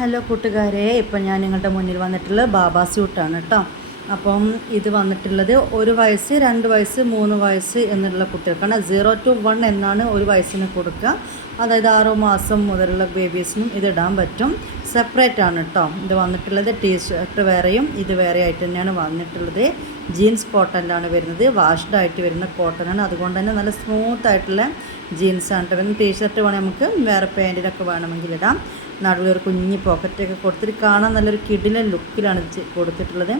Hello കൂട്ടുകാരെ, ഇപ്പം ഞാൻ നിങ്ങളുടെ മുന്നിൽ വന്നിട്ടുള്ളത് ബാബാ സ്യൂട്ടാണ് കേട്ടോ. അപ്പം ഇത് വന്നിട്ടുള്ളത് 1 വയസ്സ് 2 വയസ്സ് 3 വയസ്സ് എന്നുള്ള കുട്ടികൾക്കാണ്. 0 to 1 എന്നാണ് ഒരു വയസ്സിന് കൊടുക്കുക. അതായത് 6 മാസം മുതലുള്ള ബേബീസിനും ഇത് ഇടാൻ പറ്റും. സെപ്പറേറ്റ് ആണ് കേട്ടോ. ഇത് വന്നിട്ടുള്ളത് ടീഷർട്ട് വേറെയും ഇത് വേറെ ആയിട്ട് തന്നെയാണ് വന്നിട്ടുള്ളത്. ജീൻസ് കോട്ടണിലാണ് വരുന്നത്. വാഷ്ഡ് ആയിട്ട് വരുന്ന കോട്ടനാണ്. അതുകൊണ്ട് തന്നെ നല്ല സ്മൂത്ത് ആയിട്ടുള്ള ജീൻസാണ് കേട്ടോ വരുന്നത്. ടീഷർട്ട് വേണമെങ്കിൽ നമുക്ക് വേറെ പാൻറ്റിലൊക്കെ വേണമെങ്കിൽ ഇടാം. നടുവിലൊരു കുഞ്ഞ് പോക്കറ്റൊക്കെ കൊടുത്തിട്ട് കാണാൻ നല്ലൊരു കിടിലൻ ലുക്കിലാണ് കൊടുത്തിട്ടുള്ളത്.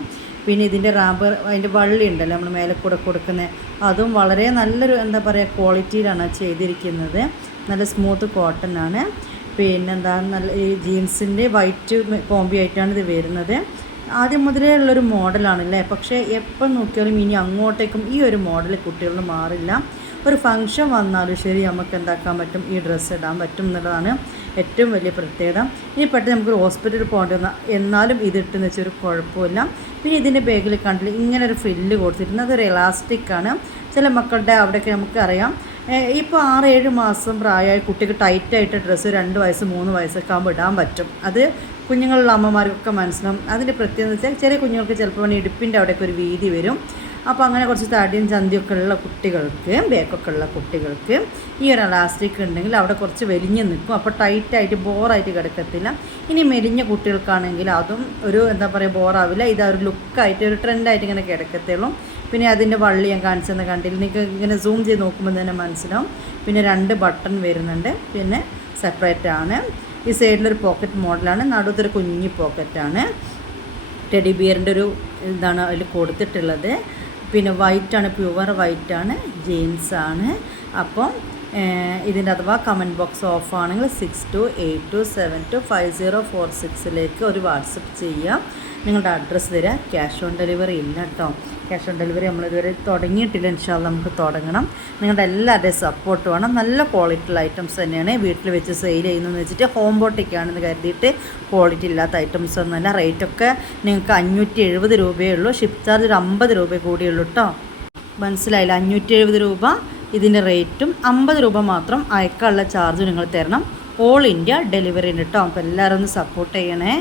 പിന്നെ ഇതിൻ്റെ റാമ്പർ, അതിൻ്റെ വള്ളി ഉണ്ടല്ലോ നമ്മൾ മേലെ കൂടെ കൊടുക്കുന്നത്, അതും വളരെ നല്ലൊരു എന്താ പറയുക ക്വാളിറ്റിയിലാണ് ചെയ്തിരിക്കുന്നത്. നല്ല സ്മൂത്ത് കോട്ടനാണ്. പിന്നെന്താ നല്ല ഈ ജീൻസിൻ്റെ വൈറ്റ് കോമ്പി ആയിട്ടാണ് ഇത് വരുന്നത്. ആദ്യം മുതലേ ഉള്ളൊരു മോഡലാണല്ലേ, പക്ഷേ എപ്പോൾ നോക്കിയാലും ഇനി അങ്ങോട്ടേക്കും ഈ ഒരു മോഡൽ കുട്ടികളിൽ മാറില്ല. ഒരു ഫംഗ്ഷൻ വന്നാലും ശരി നമുക്ക് എന്താക്കാൻ പറ്റും, ഈ ഡ്രസ്സ് ഇടാൻ പറ്റും എന്നുള്ളതാണ് ഏറ്റവും വലിയ പ്രത്യേകത. ഇനി പെട്ടെന്ന് നമുക്കൊരു ഹോസ്പിറ്റലിൽ പോകേണ്ടി വന്നാൽ എന്നാലും ഇതിട്ടെന്ന് വെച്ചൊരു കുഴപ്പമില്ല. പിന്നെ ഇതിൻ്റെ ബാഗിൽ കണ്ടില്ല ഇങ്ങനെ ഒരു ഫ്രില്ല് കൊടുത്തിട്ടുണ്ട്. അതൊരു എലാസ്റ്റിക്കാണ്. ചില മക്കളുടെ അവിടെയൊക്കെ നമുക്കറിയാം ഇപ്പോൾ 6-7 മാസം പ്രായമായ കുട്ടിക്ക് ടൈറ്റായിട്ട് ഡ്രസ്സ് 2 വയസ്സ് 3 വയസ്സൊക്കെ ആകുമ്പോൾ ഇടാൻ പറ്റും. അത് കുഞ്ഞുങ്ങളുള്ള അമ്മമാർക്കൊക്കെ മനസ്സിലാവും. അതിൻ്റെ പ്രത്യേകത വെച്ചാൽ ചെറിയ കുഞ്ഞുങ്ങൾക്ക് ചിലപ്പോൾ ഇടുപ്പിൻ്റെ അവിടെയൊക്കെ ഒരു വീതി വരും. അപ്പോൾ അങ്ങനെ കുറച്ച് തടിയും ചന്തിയൊക്കെ ഉള്ള കുട്ടികൾക്ക്, ബേക്കൊക്കെ ഉള്ള കുട്ടികൾക്ക് ഈ ഒരു എലാസ്റ്റിക് ഉണ്ടെങ്കിൽ അവിടെ കുറച്ച് വലിഞ്ഞ് നിൽക്കും. അപ്പോൾ ടൈറ്റായിട്ട് ബോറായിട്ട് കിടക്കത്തില്ല. ഇനി മെലിഞ്ഞ കുട്ടികൾക്കാണെങ്കിൽ അതും ഒരു എന്താ പറയുക ബോറാവില്ല. ഇതാ ഒരു ലുക്കായിട്ട് ഒരു ട്രെൻഡായിട്ട് ഇങ്ങനെ കിടക്കത്തുള്ളൂ. പിന്നെ അതിൻ്റെ വള്ളി ഞാൻ കാണിച്ചെന്ന് കണ്ടില്ല, നിങ്ങൾക്ക് ഇങ്ങനെ സൂം ചെയ്ത് നോക്കുമ്പോൾ തന്നെ മനസ്സിലാവും. പിന്നെ 2 ബട്ടൺ വരുന്നുണ്ട്. പിന്നെ സെപ്പറേറ്റ് ആണ്. ഈ സൈഡിലൊരു പോക്കറ്റ് മോഡലാണ്. നടുത്തൊരു കുഞ്ഞി പോക്കറ്റാണ്. ടെഡി ബിയറിൻ്റെ ഒരു ഇതാണ് അതിൽ കൊടുത്തിട്ടുള്ളത്. പിന്നെ വൈറ്റാണ്, പ്യുവർ വൈറ്റാണ്, ജീൻസാണ്. അപ്പം ഇതിൻ്റെ അഥവാ കമൻറ്റ് ബോക്സ് ഓഫ് ആണെങ്കിൽ 6282725046 ഒരു വാട്സപ്പ് ചെയ്യാം. നിങ്ങളുടെ അഡ്രസ്സ് തരാം. ക്യാഷ് ഓൺ ഡെലിവറി ഇല്ല കേട്ടോ. ക്യാഷ് ഓൺ ഡെലിവറി നമ്മളിതുവരെ തുടങ്ങിയിട്ടില്ല. ഇൻഷാല്ലാ നമുക്ക് തുടങ്ങണം. നിങ്ങളുടെ എല്ലാവരുടെയും സപ്പോർട്ട് വേണം. നല്ല ക്വാളിറ്റിയുള്ള ഐറ്റംസ് തന്നെയാണ് വീട്ടിൽ വെച്ച് സെയിൽ ചെയ്യുന്നതെന്ന് വെച്ചിട്ട് ഹോം ബോട്ടിക്കാണെന്ന് കരുതിയിട്ട് ക്വാളിറ്റി ഇല്ലാത്ത ഐറ്റംസ് ഒന്നുമല്ല. റേറ്റൊക്കെ നിങ്ങൾക്ക് 570 രൂപയേ ഉള്ളൂ. ഷിപ്പ് ചാർജ് ഒരു 50 രൂപ കൂടിയുള്ളൂ കേട്ടോ. മനസ്സിലായില്ല? 570 രൂപ ഇതിൻ്റെ റേറ്റും 50 രൂപ മാത്രം അയക്കാനുള്ള ചാർജ് നിങ്ങൾ തരണം. ഓൾ ഇന്ത്യ ഡെലിവറി ഉണ്ട് കേട്ടോ. അപ്പോൾ എല്ലാവരും ഒന്ന് സപ്പോർട്ട് ചെയ്യണേ.